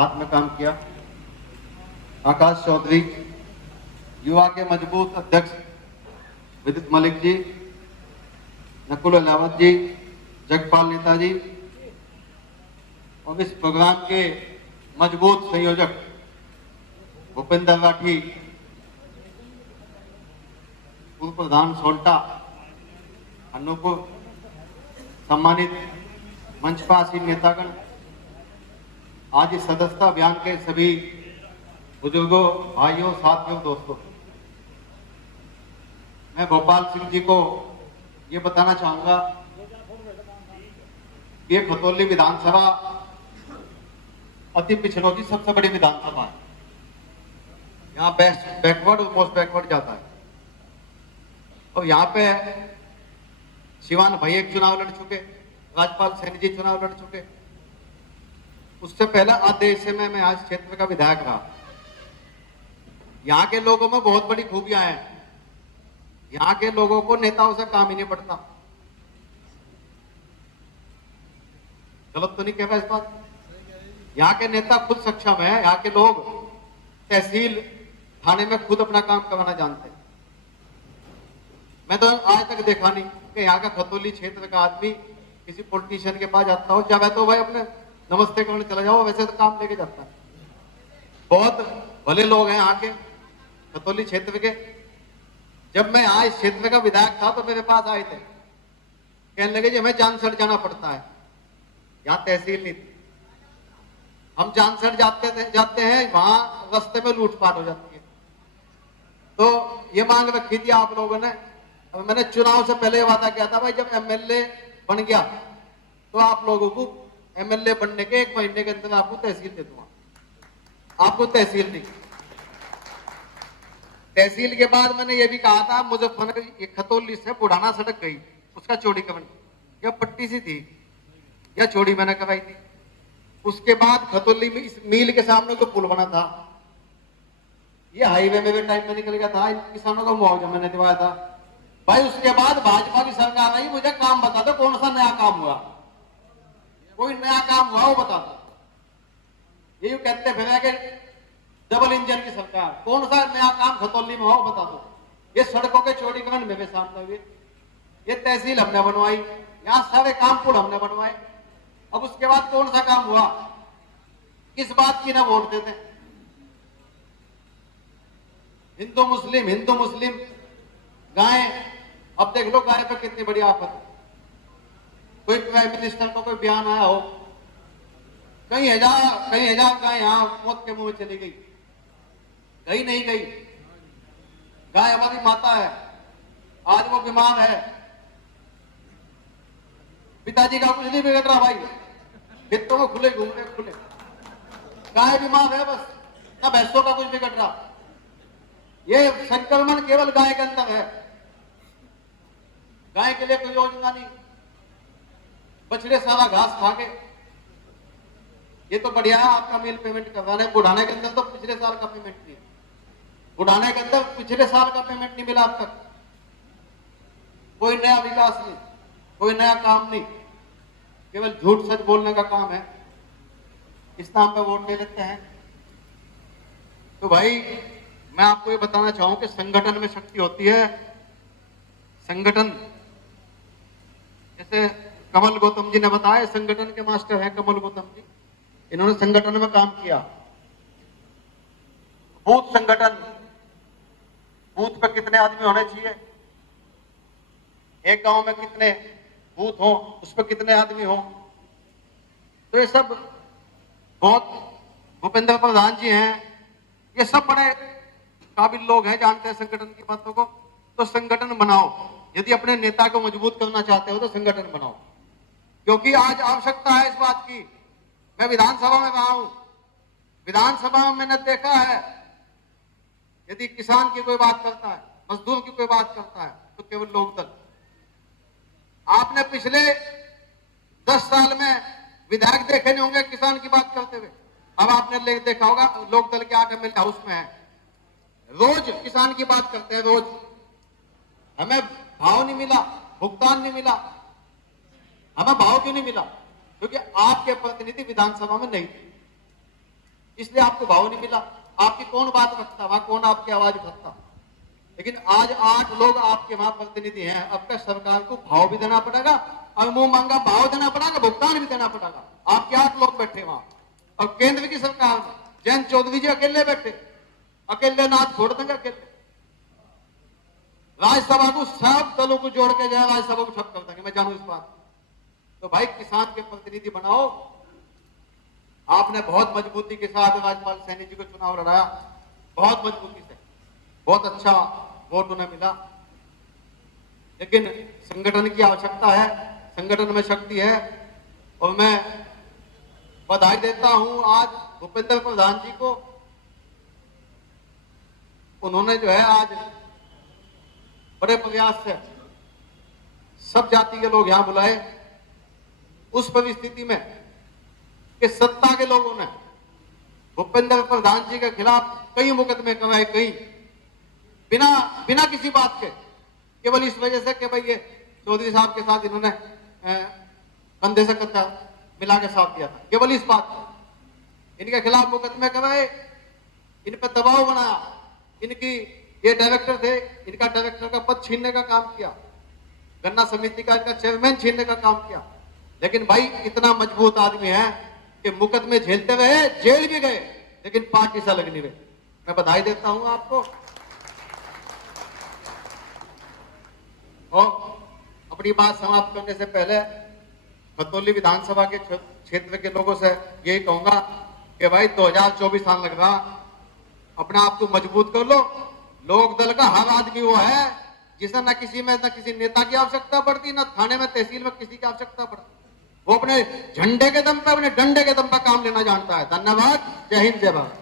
साथ में काम किया। आकाश चौधरी, युवा के मजबूत अध्यक्ष विदित मलिक जी, नकुल अहलावत जी, जगपाल नेताजी और इस प्रोग्राम के मजबूत संयोजक भूपेंद्र राठी, पूर्व प्रधान सोल्टा अनूपुर, सम्मानित मंच पर आसीन नेतागण, आज इस सदस्यता अभियान के सभी बुजुर्गों, भाइयों, साथियों, दोस्तों, मैं भोपाल सिंह जी को ये बताना चाहूंगा कि ये खतौली विधानसभा अति पिछड़ों की सबसे बड़ी विधानसभा है। यहाँ बैकवर्ड और मोस्ट बैकवर्ड जाता है। और यहाँ पे शिवान भाई एक चुनाव लड़ चुके, राजपाल सैनी जी चुनाव लड़ चुके। उससे पहले आदेश से मैं आज क्षेत्र का विधायक रहा। यहाँ के लोगों में बहुत बड़ी खूबियां हैं। यहाँ के लोगों को नेताओं से काम ही नहीं पड़ता। गलत तो नहीं कह रहा इस बात? यहाँ के नेता खुद सक्षम है। यहाँ के लोग तहसील थाने में खुद अपना काम करवाना जानते हैं। मैं तो आज तक देखा नहीं कि यहाँ का खतौली क्षेत्र का आदमी किसी पॉलिटिशियन के पास जाता हो, चाहे तो भाई अपने नमस्ते करने चला जाओ, वैसे तो काम लेके जाता है। बहुत भले लोग हैं यहाँ के खतौली क्षेत्र के। जब मैं यहाँ इस क्षेत्र का विधायक था तो मेरे पास आए थे, कहने लगे जी हमें जानसर जाना पड़ता है, यहाँ तहसील नहीं थी। हम जानसर जाते हैं, वहां रास्ते में लूटपाट हो जाती है। तो ये मांग रखी थी आप लोगों ने। अब मैंने चुनाव से पहले वादा किया था भाई जब एमएलए बन गया तो आप लोगों को एमएलए बनने के 1 महीने के अंदर आपको तहसील दे दूंगा। आपको तहसील नहीं। तहसील के बाद मैंने ये भी कहा था मुजफ्फरनगर खतौली से बुढ़ाना सड़क गई, उसका चौड़ीकरण या पट्टी सी थी या चौड़ी मैंने करवाई थी। उसके बाद खतौली में इस मील के सामने जो पुल बना था, ये हाईवे में भी टाइम में निकल गया था। इन किसानों का मुआवजा मैंने दिवाया था भाई। उसके बाद भाजपा की सरकार आई, मुझे काम बता दो कौन सा नया काम हुआ, कोई नया काम हुआ वो बता दो। ये कहते फिर कि डबल इंजन की सरकार, कौन सा नया काम खतौली में हुआ वो बता दो। ये सड़कों के चौड़ीकरण में सामने हुए, ये तहसील हमने बनवाई, यहाँ सारे काम पुल हमने बनवाए। अब उसके बाद कौन सा काम हुआ, किस बात की ना वोट देते? हिंदू मुस्लिम गाय। अब देख लो गाय पर कितनी बड़ी आफत है। कोई प्राइम मिनिस्टर को कोई बयान आया हो, कई हजार गाय यहाँ मौत के मुंह में चली गई। गई नहीं गई, गाय हमारी माता है। आज वो बीमार है, पिताजी का कुछ नहीं बिगड़ रहा भाई, खेतों में खुले घूम रहे खुले। गाय बीमार है बस, ना भैंसों का कुछ बिगड़ रहा। ये संक्रमण केवल गाय के अंदर है। गाय के लिए कोई योजना नहीं, बछड़े सारा घास खा के। ये तो बढ़िया है आपका मील पेमेंट करवाने। बुढ़ाने के अंदर तो पिछले साल का पेमेंट नहीं, बुढ़ाने के अंदर पिछले साल का पेमेंट नहीं मिला अब तक। कोई नया विकास नहीं, कोई नया काम नहीं, केवल झूठ सच बोलने का काम है। इस नाम पे वोट ले लेते हैं। तो भाई मैं आपको ये बताना चाहूं कि संगठन में शक्ति होती है। संगठन, जैसे कमल गौतम जी ने बताया, संगठन के मास्टर हैं कमल गौतम जी। इन्होंने संगठन में काम किया। बूथ संगठन, बूथ पर कितने आदमी होने चाहिए, एक गांव में कितने बूथ हो, उस पर कितने आदमी हो। तो ये सब बहुत, भूपेंद्र प्रधान जी हैं, ये सब बड़े काबिल लोग हैं, जानते हैं संगठन की बातों को। तो संगठन बनाओ। यदि अपने नेता को मजबूत करना चाहते हो तो संगठन बनाओ, क्योंकि आज आवश्यकता है इस बात की। मैं विधानसभा में रहा हूं, विधानसभा में मैंने देखा है यदि किसान की कोई बात करता है, मजदूर की कोई बात करता है तो केवल लोकदल। आपने पिछले 10 साल में विधायक देखे नहीं होंगे किसान की बात करते हुए। अब आपने देखा होगा लोकदल के 8 एमएलए हाउस में है, रोज किसान की बात करते हैं। रोज हमें भाव नहीं मिला, भुगतान नहीं मिला। हमें भाव क्यों नहीं मिला? क्योंकि आपके प्रतिनिधि विधानसभा में नहीं थे। इसलिए आपको भाव नहीं मिला। आपकी कौन बात रखता, वहां कौन आपकी आवाज उठाता। लेकिन आज 8 लोग आपके वहां प्रतिनिधि हैं। अब तक सरकार को भाव भी देना पड़ेगा और मुंह मांगा भाव देना पड़ेगा, भुगतान भी देना पड़ेगा। आपके 8 लोग बैठे वहां और केंद्र की सरकार में जयंत चौधरी जी अकेले बैठे, अकेले नाथ छोड़ देंगे, अकेले राज्यसभा को सब दलों को जोड़ के जाए, राज्यसभा को ठप कर देंगे, मैं जानू इस बात। तो भाई किसान के प्रतिनिधि बनाओ। आपने बहुत मजबूती के साथ राज्यपाल सैनी जी को चुनाव लड़ाया, बहुत मजबूती से, बहुत अच्छा वोट उन्हें मिला। लेकिन संगठन की आवश्यकता है, संगठन में शक्ति है। और मैं बधाई देता हूं आज भूपेंद्र प्रधान जी को। उन्होंने जो है आज बड़े प्रयास से सब जाति के लोग यहां बुलाए। उस परिस्थिति में कि सत्ता के लोगों ने भूपेंद्र प्रधान जी के खिलाफ कई मुकदमे करवाए, कई बिना किसी बात के, केवल इस वजह से कि भाई ये चौधरी साहब के साथ इन्होंने कंधे से कंधा मिला के साथ दिया था, केवल इस बात पर इनके खिलाफ मुकदमे करवाए, इन पर दबाव बनाया। इनकी ये डायरेक्टर थे, इनका डायरेक्टर का पद छीनने का काम किया, गन्ना समिति का इनका चेयरमैन छीनने का काम किया। लेकिन भाई इतना मजबूत आदमी है कि मुकदमे झेलते रहे, जेल भी गए, लेकिन पार्टी से अलग नहीं रहे। मैं बधाई देता हूं आपको। और अपनी बात समाप्त करने से पहले खतौली विधानसभा के क्षेत्र के लोगों से यही कहूंगा कि भाई 2024 साल लग रहा, अपने आप को मजबूत कर लो। लोक दल का हर आदमी वो है जिसे न किसी में न किसी नेता की आवश्यकता पड़ती, न थाने में तहसील में किसी की आवश्यकता पड़ती। वो अपने झंडे के दम पे, अपने डंडे के दम पे काम लेना जानता है। धन्यवाद। जय हिंद, जय भारत।